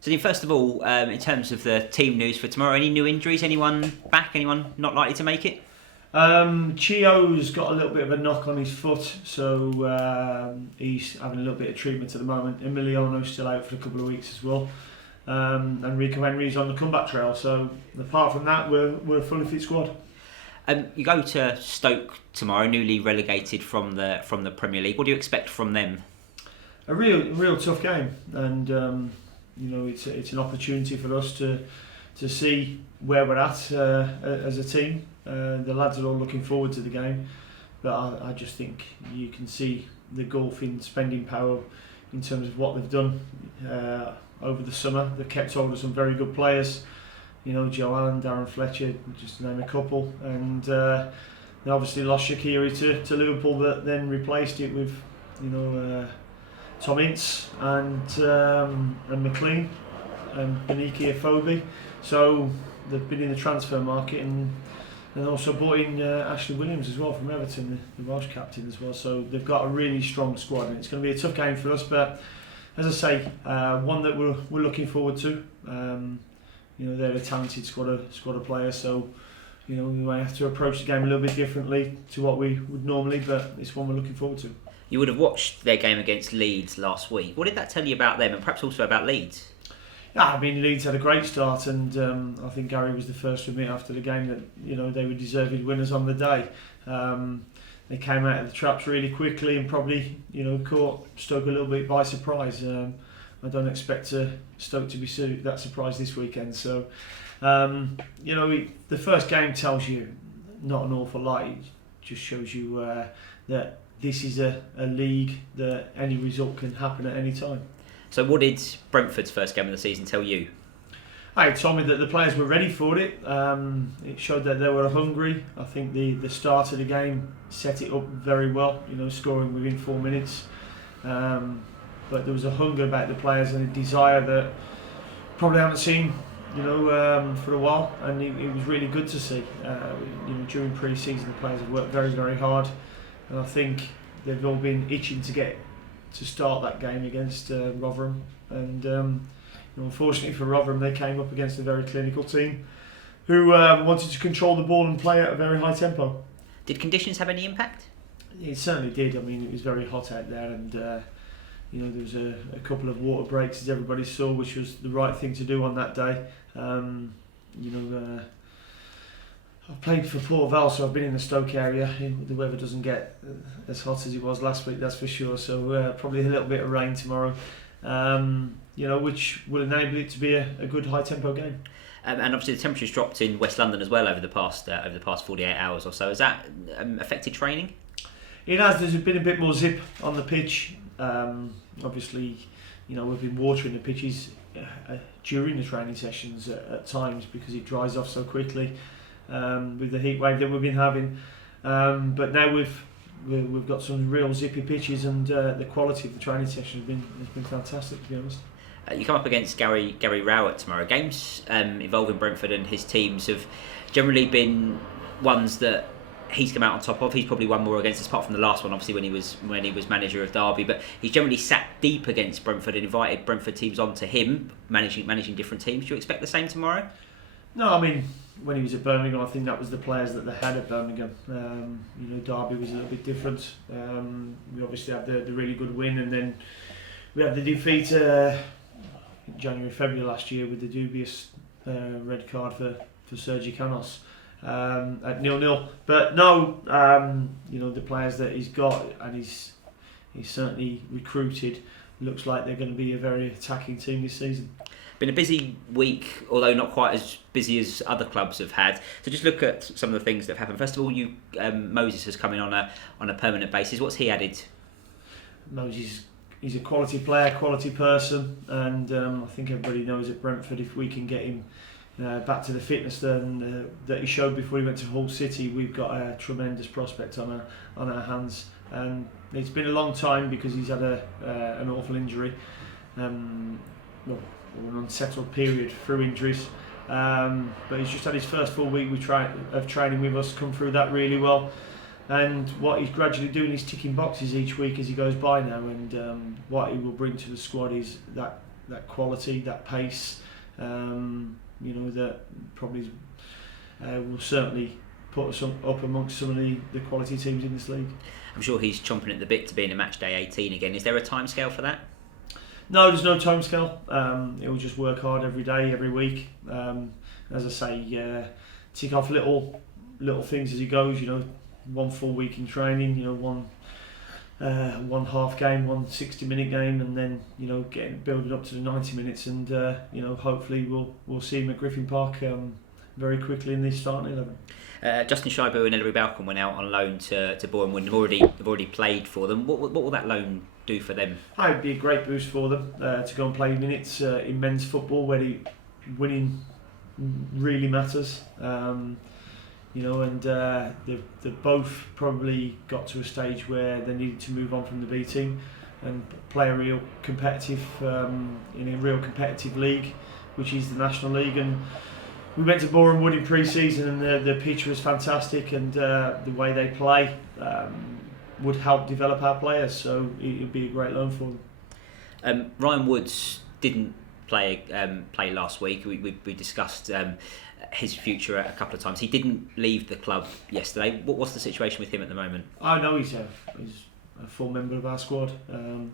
So then first of all, in terms of the team news for tomorrow, any new injuries? Anyone back? Anyone not likely to make it? Chio's got a little bit of a knock on his foot, so he's having a little bit of treatment at the moment. Emiliano's still out for a couple of weeks as well. And Rico Henry's on the comeback trail, so apart from that, we're a fully fit squad. You go to Stoke tomorrow, newly relegated from the Premier League. What do you expect from them? A real tough game, and it's an opportunity for us to see where we're at as a team. The lads are all looking forward to the game, but I just think you can see the gulf in spending power in terms of what they've done over the summer. They've kept hold of some very good players, Joe Allen, Darren Fletcher, just to name a couple, and they obviously lost Shaqiri to Liverpool, that then replaced it with Tom Ince and McLean and Beniki Afobe. So they've been in the transfer market and also brought in Ashley Williams as well from Everton, the Welsh captain as well. So they've got a really strong squad, and it's going to be a tough game for us. But as I say, one that we're looking forward to. They're a talented squad of players, so we might have to approach the game a little bit differently to what we would normally. But it's one we're looking forward to. You would have watched their game against Leeds last week. What did that tell you about them, and perhaps also about Leeds? Yeah, I mean, Leeds had a great start, and I think Gary was the first to admit after the game that they were deserved winners on the day. They came out of the traps really quickly and probably caught Stoke a little bit by surprise. I don't expect Stoke to be that surprised this weekend. So the first game tells you not an awful lot. It just shows you that this is a league that any result can happen at any time. So what did Brentford's first game of the season tell you? It told me that the players were ready for it. It showed that they were hungry. I think the start of the game set it up very well, scoring within 4 minutes. But there was a hunger about the players and a desire that probably haven't seen for a while, and it was really good to see. During pre-season the players have worked very, very hard, and I think they've all been itching to start that game against Rotherham, and unfortunately for Rotherham, they came up against a very clinical team who wanted to control the ball and play at a very high tempo. Did conditions have any impact? It certainly did. I mean, it was very hot out there, and there was a couple of water breaks, as everybody saw, which was the right thing to do on that day. I've played for Port Vale, so I've been in the Stoke area. The weather doesn't get as hot as it was last week, that's for sure. So probably a little bit of rain tomorrow, which will enable it to be a good high-tempo game. And obviously the temperature's dropped in West London as well over the past 48 hours or so. Has that affected training? It has. There's been a bit more zip on the pitch. Obviously, we've been watering the pitches during the training sessions at times because it dries off so quickly. With the heat wave that we've been having, but now we've got some real zippy pitches, and the quality of the training session has been fantastic, to be honest. You come up against Gary Rowett tomorrow. Games involving Brentford and his teams have generally been ones that he's come out on top of. He's probably won more against us, apart from the last one, obviously when he was manager of Derby. But he's generally sat deep against Brentford and invited Brentford teams onto him, managing different teams. Do you expect the same tomorrow? No, I mean, when he was at Birmingham, I think that was the players that they had at Birmingham. Derby was a little bit different. We obviously had the really good win, and then we had the defeat January, February last year with the dubious red card for Sergi Canos at 0-0. But no, the players that he's got and he's certainly recruited, looks like they're going to be a very attacking team this season. Been a busy week, although not quite as busy as other clubs have had. So just look at some of the things that have happened. First of all, Moses has come in on a permanent basis. What's he added? Moses, he's a quality player, quality person, and I think everybody knows at Brentford, if we can get him back to the fitness that he showed before he went to Hull City, we've got a tremendous prospect on our hands. And it's been a long time because he's had an awful injury. An unsettled period through injuries, but he's just had his first full week of training with us, come through that really well, and what he's gradually doing is ticking boxes each week as he goes by now, and what he will bring to the squad is that that quality, that pace. That probably will certainly put us up amongst some of the quality teams in this league. I'm sure he's chomping at the bit to be in a match day 18 again. Is there a timescale for that? No, there's no timescale. He'll just work hard every day, every week. As I say, tick off little things as he goes. One full week in training. One half game, 160-minute game, and then building up to the 90 minutes, and hopefully we'll see him at Griffin Park very quickly in the starting 11. Justin Shibo and Ellery Balcom went out on loan to Boreham Wood. They've already played for them. What will that loan do for them? It would be a great boost for them to go and play minutes in men's football, where winning really matters. They've both probably got to a stage where they needed to move on from the B team and play in a real competitive league, which is the National League. And we went to Boreham Wood in pre-season, and the pitch was fantastic, and the way they play would help develop our players. So it would be a great loan for them. Ryan Woods didn't play last week. We discussed his future a couple of times. He didn't leave the club yesterday. What's the situation with him at the moment? I know he's a full member of our squad. I'm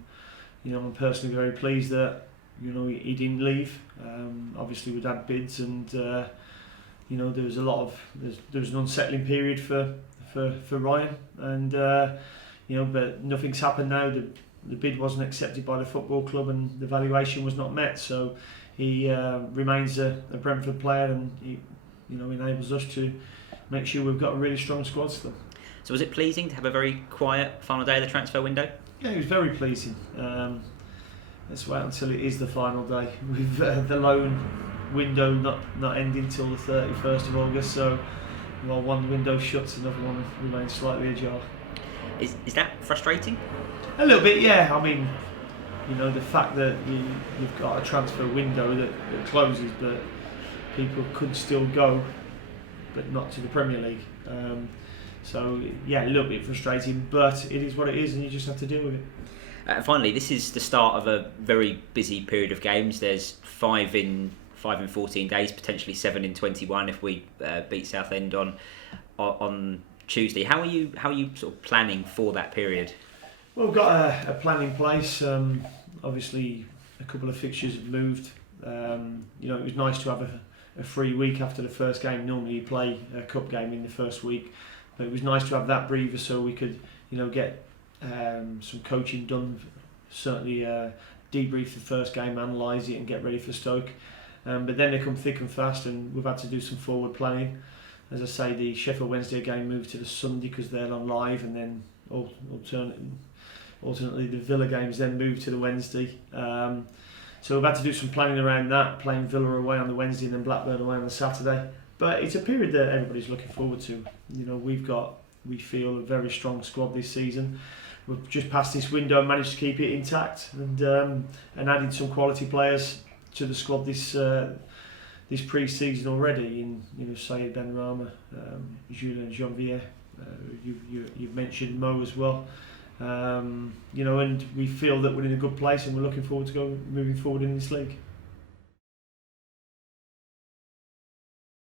personally very pleased that he didn't leave. Obviously we'd had bids, and there was there was an unsettling period for Ryan, and but nothing's happened now. The bid wasn't accepted by the football club, and the valuation was not met. So he remains a Brentford player, and he enables us to make sure we've got a really strong squad still. So was it pleasing to have a very quiet final day of the transfer window? Yeah, it was very pleasing. Let's wait until it is the final day, with the loan window not ending till the 31st of August. So while one window shuts, another one remains slightly ajar. Is that frustrating? A little bit, yeah. I mean, the fact that you've got a transfer window that closes, but people could still go, but not to the Premier League. So yeah, a little bit frustrating, but it is what it is, and you just have to deal with it. Finally, this is the start of a very busy period of games. There's 5 in 14 days, potentially 7 in 21 if we beat Southend on Tuesday. How are you sort of planning for that period? Well, we've got a plan in place. Obviously, a couple of fixtures have moved. It was nice to have a free week after the first game. Normally you play a cup game in the first week, but it was nice to have that breather so we could get some coaching done, certainly debrief the first game, analyse it and get ready for Stoke. But then they come thick and fast, and we've had to do some forward planning. As I say, the Sheffield Wednesday game moved to the Sunday because they're on live, and then alternately the Villa games then moved to the Wednesday. So we've had to do some planning around that, playing Villa away on the Wednesday and then Blackburn away on the Saturday. But it's a period that everybody's looking forward to. We feel a very strong squad this season. We've just passed this window and managed to keep it intact, and adding some quality players to the squad this pre-season already. In Sayed Benrahma, Julien Janvier, you've mentioned Mo as well. And we feel that we're in a good place, and we're looking forward to moving forward in this league.